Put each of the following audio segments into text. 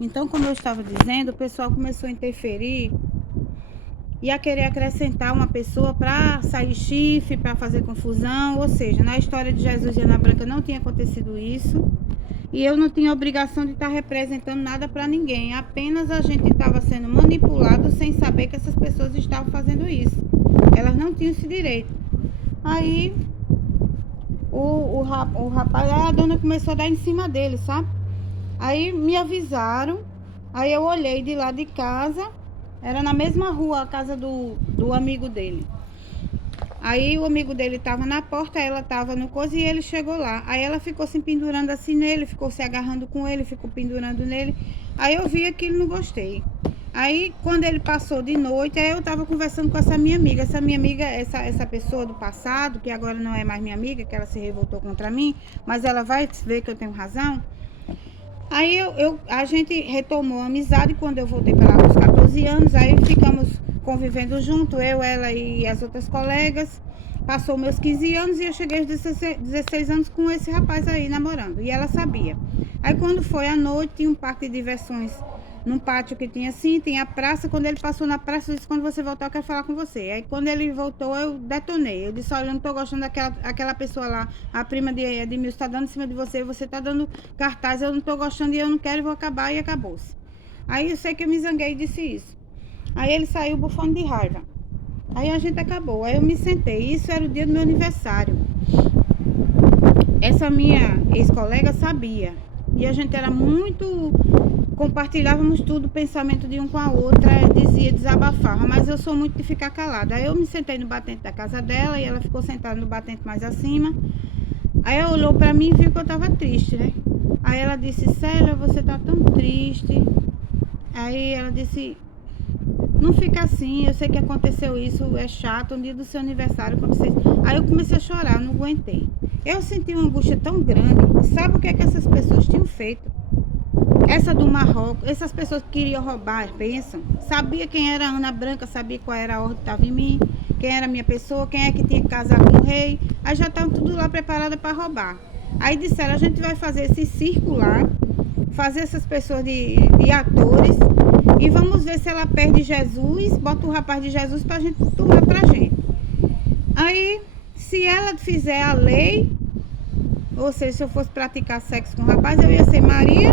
Então, como eu estava dizendo, o pessoal começou a interferir e a querer acrescentar uma pessoa para sair chifre, para fazer confusão. Ou seja, na história de Jesus e Ana Branca não tinha acontecido isso. E eu não tinha obrigação de estar representando nada para ninguém. Apenas a gente estava sendo manipulado sem saber que essas pessoas estavam fazendo isso. Elas não tinham esse direito. Aí o rapaz, a dona começou a dar em cima dele, sabe? Aí me avisaram. Aí eu olhei de lá de casa. Era na mesma rua a casa do amigo dele. Aí o amigo dele tava na porta, ela tava no coisa e ele chegou lá. Aí ela ficou se pendurando assim nele, ficou se agarrando com ele, ficou pendurando nele. Aí eu vi aquilo e não gostei. Aí quando ele passou de noite, aí eu tava conversando com essa minha amiga. Essa minha amiga, essa pessoa do passado, que agora não é mais minha amiga, que ela se revoltou contra mim, mas ela vai ver que eu tenho razão. Aí a gente retomou a amizade quando eu voltei para lá com os 14 anos. Aí ficamos convivendo junto, eu, ela e as outras colegas. Passou meus 15 anos e eu cheguei aos 16 anos com esse rapaz aí namorando. E ela sabia. Aí quando foi à noite, tinha um parque de diversões num pátio que tinha assim, tem a praça. Quando ele passou na praça, eu disse: quando você voltar, eu quero falar com você. Aí quando ele voltou, eu detonei. Eu disse: olha, eu não tô gostando daquela pessoa lá, a prima de Edmilson tá dando em cima de você, você tá dando cartaz, eu não tô gostando e eu não quero, vou acabar, e acabou-se. Aí eu sei que eu me zanguei e disse isso. Aí ele saiu bufando de raiva. Aí a gente acabou. Aí eu me sentei. Isso era o dia do meu aniversário. Essa minha ex-colega sabia. E a gente era muito... compartilhávamos tudo, o pensamento de um com a outra, dizia, desabafava, mas eu sou muito de ficar calada. Aí eu me sentei no batente da casa dela e ela ficou sentada no batente mais acima. Aí ela olhou pra mim e viu que eu tava triste, né? Aí ela disse: Célia, você tá tão triste. Aí ela disse: não fica assim, eu sei que aconteceu isso, é chato, um dia do seu aniversário aconteceu isso. Aí eu comecei a chorar, não aguentei. Eu senti uma angústia tão grande. Sabe o que é que essas pessoas tinham feito? Essa do Marrocos, essas pessoas que queriam roubar, pensam. Sabia quem era a Ana Branca, sabia qual era a ordem que estava em mim, quem era a minha pessoa, quem é que tinha que casar com o rei. Aí já estavam tudo lá preparada para roubar. Aí disseram: a gente vai fazer esse circo lá, fazer essas pessoas de atores, e vamos ver se ela perde Jesus, bota o rapaz de Jesus pra gente tomar pra gente. Aí, se ela fizer a lei, ou seja, se eu fosse praticar sexo com o rapaz, eu ia ser Maria,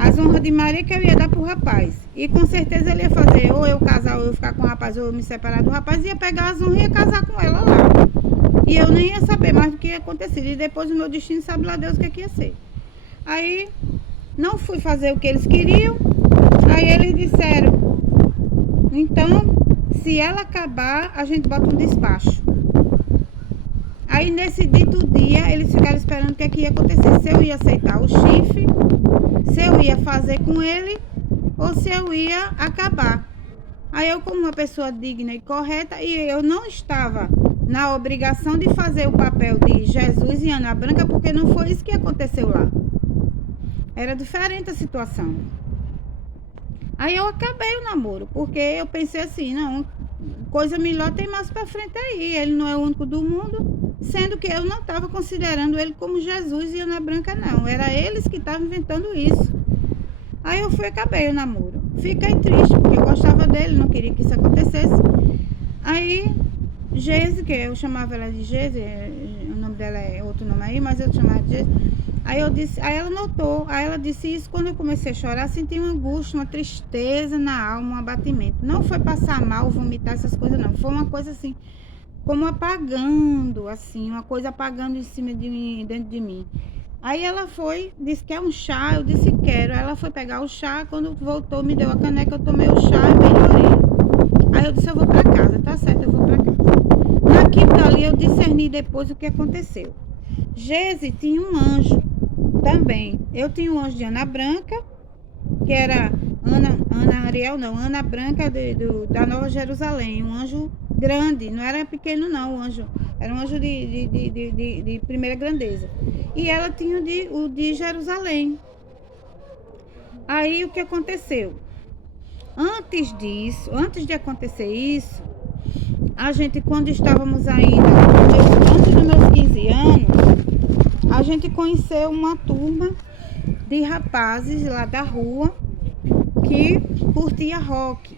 as honras de Maria que eu ia dar pro rapaz. E com certeza ele ia fazer, ou eu casar, ou eu ficar com o rapaz, ou eu me separar do rapaz, ia pegar as honras e ia casar com ela lá. E eu nem ia saber mais do que ia acontecer. E depois o meu destino, sabe lá Deus o que ia ser. Aí, não fui fazer o que eles queriam. Aí eles disseram: então, se ela acabar, a gente bota um despacho. Aí nesse dito dia, eles ficaram esperando o que é que ia acontecer. Se eu ia aceitar o chifre, se eu ia fazer com ele, ou se eu ia acabar. Aí eu, como uma pessoa digna e correta, e eu não estava na obrigação de fazer o papel de Jesus e Ana Branca, porque não foi isso que aconteceu lá. Era diferente a situação. Aí eu acabei o namoro, porque eu pensei assim: não, coisa melhor tem mais pra frente aí. Ele não é o único do mundo, sendo que eu não estava considerando ele como Jesus e Ana Branca, não. Era eles que estavam inventando isso. Aí eu fui e acabei o namoro. Fiquei triste, porque eu gostava dele, não queria que isso acontecesse. Aí, Geise, que eu chamava ela de Geise, o nome dela é outro nome aí, mas eu chamava de Geise. Aí eu disse, aí ela notou, aí ela disse isso. Quando eu comecei a chorar, senti uma angústia, uma tristeza na alma, um abatimento. Não foi passar mal, vomitar, essas coisas, não. Foi uma coisa assim, como apagando, assim, uma coisa apagando em cima de mim, dentro de mim. Aí ela foi, disse: quer um chá? Eu disse: quero. Ela foi pegar o chá, quando voltou, me deu a caneca, eu tomei o chá e melhorei. Aí eu disse: eu vou pra casa, tá certo, eu vou pra casa. Naquilo dali eu discerni depois o que aconteceu. Geise tinha um anjo também. Eu tinha um anjo de Ana Branca, que era Ana Ariel, não, Ana Branca da Nova Jerusalém. Um anjo grande, não era pequeno não, o anjo. Era um anjo de primeira grandeza. E ela tinha o de Jerusalém. Aí o que aconteceu? Antes disso, antes de acontecer isso, a gente, quando estávamos ainda, antes dos meus 15 anos, a gente conheceu uma turma de rapazes lá da rua, que curtia rock.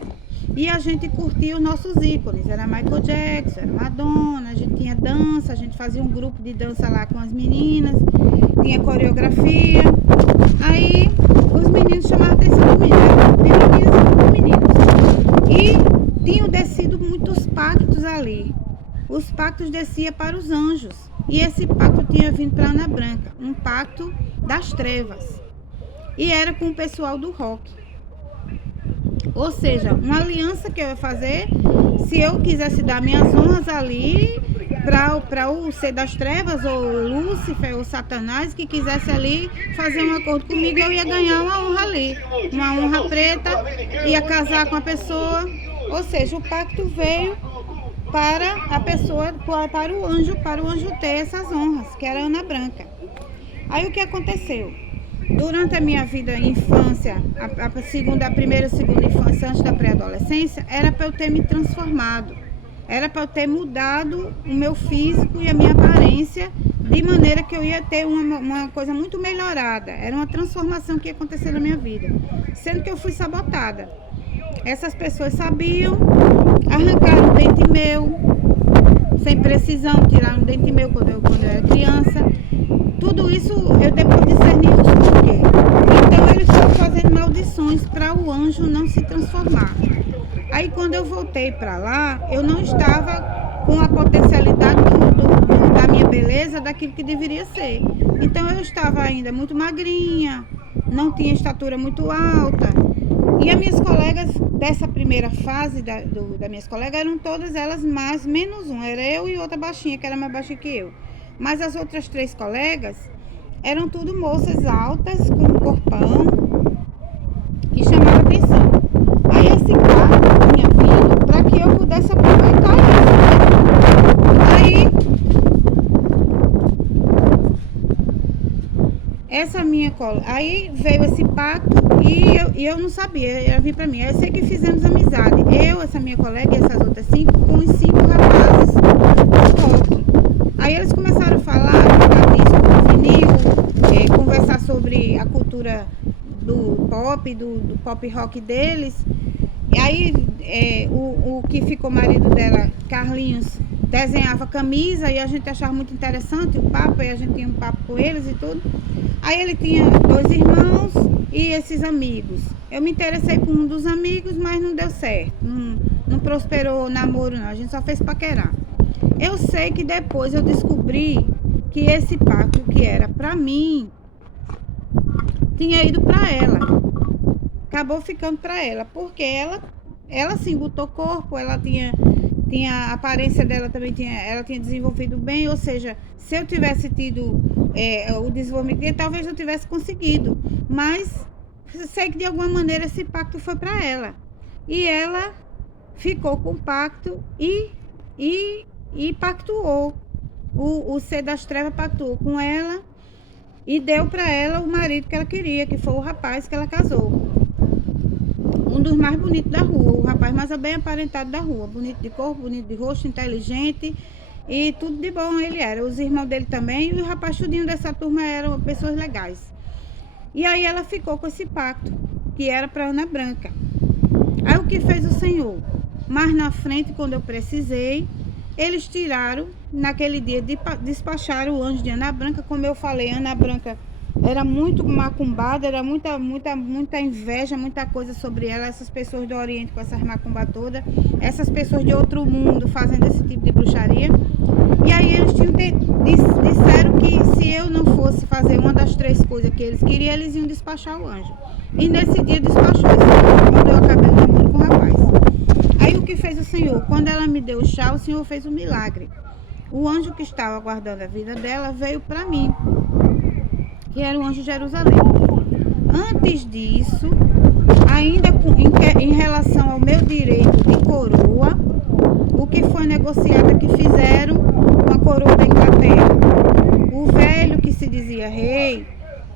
E a gente curtia os nossos ícones, era Michael Jackson, era Madonna, a gente tinha dança, a gente fazia um grupo de dança lá com as meninas, tinha coreografia. Aí os meninos chamavam a atenção de mim, de meninas e de meninos. E tinham descido muitos pactos ali. Os pactos desciam para os anjos. E esse pacto tinha vindo para Ana Branca, um pacto das trevas. E era com o pessoal do rock. Ou seja, uma aliança que eu ia fazer, se eu quisesse dar minhas honras ali para o ser das trevas, ou Lúcifer, ou Satanás, que quisesse ali fazer um acordo comigo, eu ia ganhar uma honra ali, uma honra preta, ia casar com a pessoa. Ou seja, o pacto veio para a pessoa, para o anjo ter essas honras, que era Ana Branca. Aí o que aconteceu? Durante a minha vida, infância, a primeira e segunda infância, antes da pré-adolescência, era para eu ter me transformado. Era para eu ter mudado o meu físico e a minha aparência, de maneira que eu ia ter uma coisa muito melhorada. Era uma transformação que ia acontecer na minha vida. Sendo que eu fui sabotada. Essas pessoas sabiam, arrancaram um dente meu, sem precisão, tiraram um dente meu quando eu era criança. Tudo isso eu depois discerni os porquê. Então eles foram fazendo maldições para o anjo não se transformar. Aí quando eu voltei para lá, eu não estava com a potencialidade da minha beleza, daquilo que deveria ser. Então eu estava ainda muito magrinha, não tinha estatura muito alta. E as minhas colegas dessa primeira fase das minhas colegas eram todas elas mais, menos um. Era eu e outra baixinha, que era mais baixa que eu. Mas as outras 3 colegas eram tudo moças altas, com um corpão, que chamava atenção. Aí esse carro tinha vindo para que eu pudesse aproveitar isso. Aí, essa minha colega, aí veio esse pacto e eu não sabia, ela veio para mim. Eu sei que fizemos amizade, eu, essa minha colega e essas outras 5, com os 5 rapazes do rock. Aí eles começaram a falar do vinil, conversar sobre a cultura do pop rock deles. E aí o que ficou marido dela, Carlinhos, desenhava camisa e a gente achava muito interessante o papo, e a gente tinha um papo com eles e tudo. Aí ele tinha 2 irmãos e esses amigos. Eu me interessei por um dos amigos, mas não deu certo. Não prosperou o namoro, não. A gente só fez paquerar. Eu sei que depois eu descobri que esse pacto que era pra mim tinha ido pra ela. Acabou ficando pra ela, porque ela sim botou corpo, ela tinha a aparência dela também, ela tinha desenvolvido bem. Ou seja, se eu tivesse tido o desenvolvimento, talvez eu tivesse conseguido. Mas eu sei que de alguma maneira esse pacto foi pra ela. E ela ficou com o pacto e pactuou. O ser das trevas pactuou com ela e deu para ela o marido que ela queria, que foi o rapaz que ela casou. Um dos mais bonitos da rua, o rapaz mais bem aparentado da rua. Bonito de corpo, bonito de rosto, inteligente e tudo de bom ele era. Os irmãos dele também, e o rapaz tudinho dessa turma eram pessoas legais. E aí ela ficou com esse pacto, que era para Ana Branca. Aí o que fez o Senhor? Mais na frente, quando eu precisei, eles tiraram, naquele dia, despacharam o anjo de Ana Branca. Como eu falei, Ana Branca era muito macumbada, era muita inveja, muita coisa sobre ela. Essas pessoas do Oriente com essas macumbas todas, essas pessoas de outro mundo fazendo esse tipo de bruxaria. E aí eles disseram que se eu não fosse fazer uma das 3 coisas que eles queriam, eles iam despachar o anjo. E nesse dia despachou esse anjo, quando eu acabei o namoro com o rapaz. Aí o que fez o Senhor? Quando ela me deu o chá, o Senhor fez um milagre. O anjo que estava guardando a vida dela veio para mim, que era o anjo Jerusalém. Antes disso, ainda em relação ao meu direito de coroa, o que foi negociado que fizeram com a coroa da Inglaterra. O velho que se dizia rei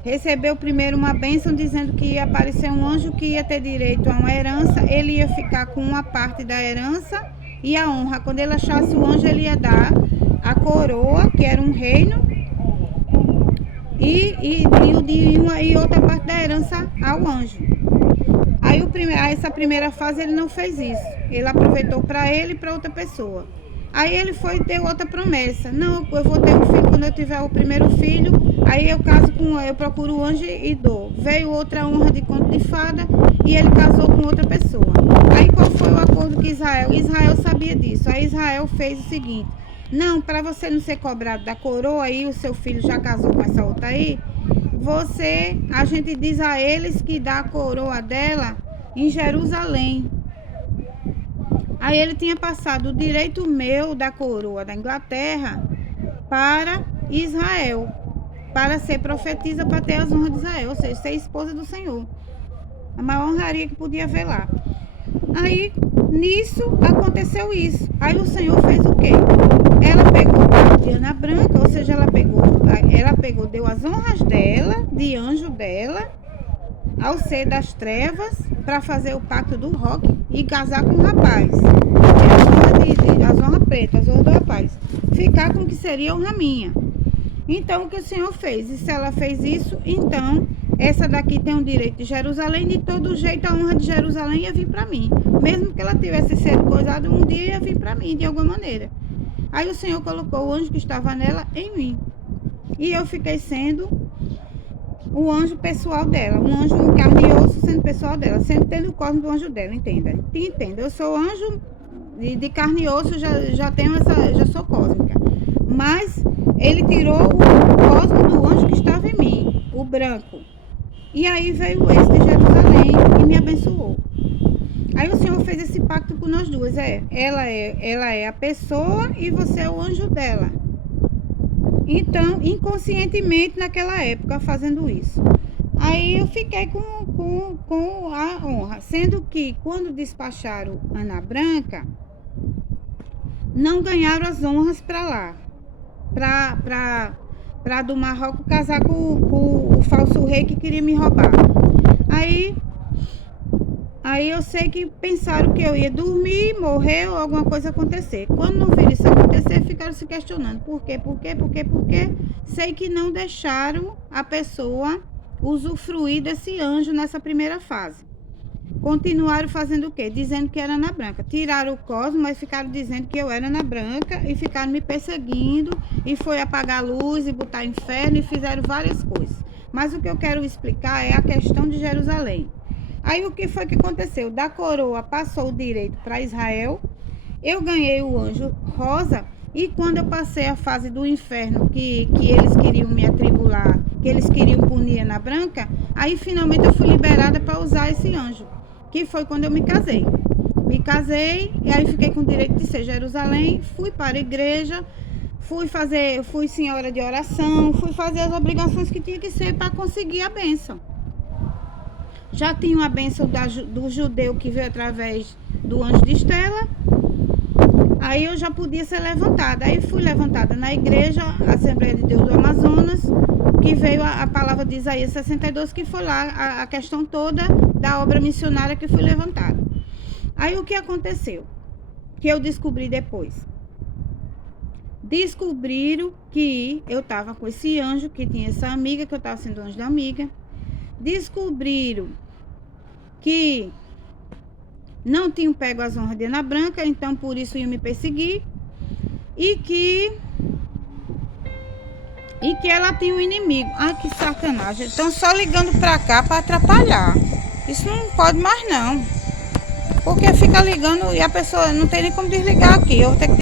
recebeu primeiro uma bênção dizendo que ia aparecer um anjo que ia ter direito a uma herança. Ele ia ficar com uma parte da herança e a honra. Quando ele achasse o anjo, ele ia dar a coroa, que era um reino, e outra parte da herança ao anjo. Aí Aí essa primeira fase ele não fez isso. Ele aproveitou para ele e para outra pessoa. Aí ele foi ter outra promessa. Não, eu vou ter um filho quando eu tiver o primeiro filho. Aí eu caso com, eu procuro o anjo e dou. Veio outra honra de conto de fada e ele casou com outra pessoa. Aí qual foi o acordo com Israel? Israel sabia disso. Aí Israel fez o seguinte: não, para você não ser cobrado da coroa aí, o seu filho já casou com essa outra aí, a gente diz a eles que dá a coroa dela em Jerusalém. Aí ele tinha passado o direito meu da coroa da Inglaterra para Israel, para ser profetisa, para ter as honras de Israel, ou seja, ser esposa do Senhor. A maior honraria que podia haver lá. Aí, nisso, aconteceu isso. Aí o Senhor fez o quê? Ela pegou a Diana Branca, ou seja, ela pegou, deu as honras dela, de anjo dela, ao ser das trevas, para fazer o pacto do rock e casar com o rapaz. As honras pretas, as honras do rapaz. Ficar com o que seria honra minha. Então, o que o Senhor fez? E se ela fez isso, então, essa daqui tem o direito de Jerusalém. De todo jeito, a honra de Jerusalém ia vir para mim. Mesmo que ela tivesse sido coisada, um dia ia vir para mim, de alguma maneira. Aí o Senhor colocou o anjo que estava nela em mim. E eu fiquei sendo o anjo pessoal dela. Um anjo em carne e osso sendo pessoal dela. Sempre tendo o cosmo do anjo dela, entenda. Entenda, eu sou anjo de carne e osso, já tenho já sou cósmica. Mas ele tirou o cosmo do anjo que estava em mim, o branco. E aí veio esse de Jerusalém e me abençoou. Aí o Senhor fez esse pacto com nós duas. Ela é a pessoa e você é o anjo dela. Então, inconscientemente naquela época fazendo isso. Aí eu fiquei com a honra. Sendo que quando despacharam Ana Branca, não ganharam as honras para lá. Para do Marrocos casar com o falso rei que queria me roubar. Aí eu sei que pensaram que eu ia dormir, morrer ou alguma coisa acontecer. Quando não viram isso acontecer, ficaram se questionando. Por quê? Sei que não deixaram a pessoa usufruir desse anjo nessa primeira fase. Continuaram fazendo o quê? Dizendo que era Ana Branca. Tiraram o cosmo, mas ficaram dizendo que eu era Ana Branca e ficaram me perseguindo e foi apagar a luz e botar inferno e fizeram várias coisas. Mas o que eu quero explicar é a questão de Jerusalém. Aí o que foi que aconteceu? Da coroa passou o direito para Israel, eu ganhei o anjo rosa e quando eu passei a fase do inferno que eles queriam me atribular, que eles queriam punir Ana Branca, aí finalmente eu fui liberada para usar esse anjo. Que foi quando eu me casei. Me casei e aí fiquei com o direito de ser Jerusalém, fui para a igreja, fui senhora de oração, fui fazer as obrigações que tinha que ser para conseguir a bênção. Já tinha a bênção do judeu que veio através do anjo de Estela, aí eu já podia ser levantada. Aí fui levantada na igreja, Assembleia de Deus do Amazonas, que veio a palavra de Isaías 62, que foi lá a questão toda da obra missionária que foi levantada. Aí o que aconteceu? Que eu descobri depois. Descobriram que eu estava com esse anjo, que tinha essa amiga, que eu estava sendo anjo da amiga. Descobriram que não tinham pego as honras de Ana Branca, então por isso iam me perseguir. E que ela tinha um inimigo. Ai, que sacanagem. Estão só ligando pra cá pra atrapalhar. Isso não pode mais não. Porque fica ligando e a pessoa não tem nem como desligar aqui. Eu vou ter que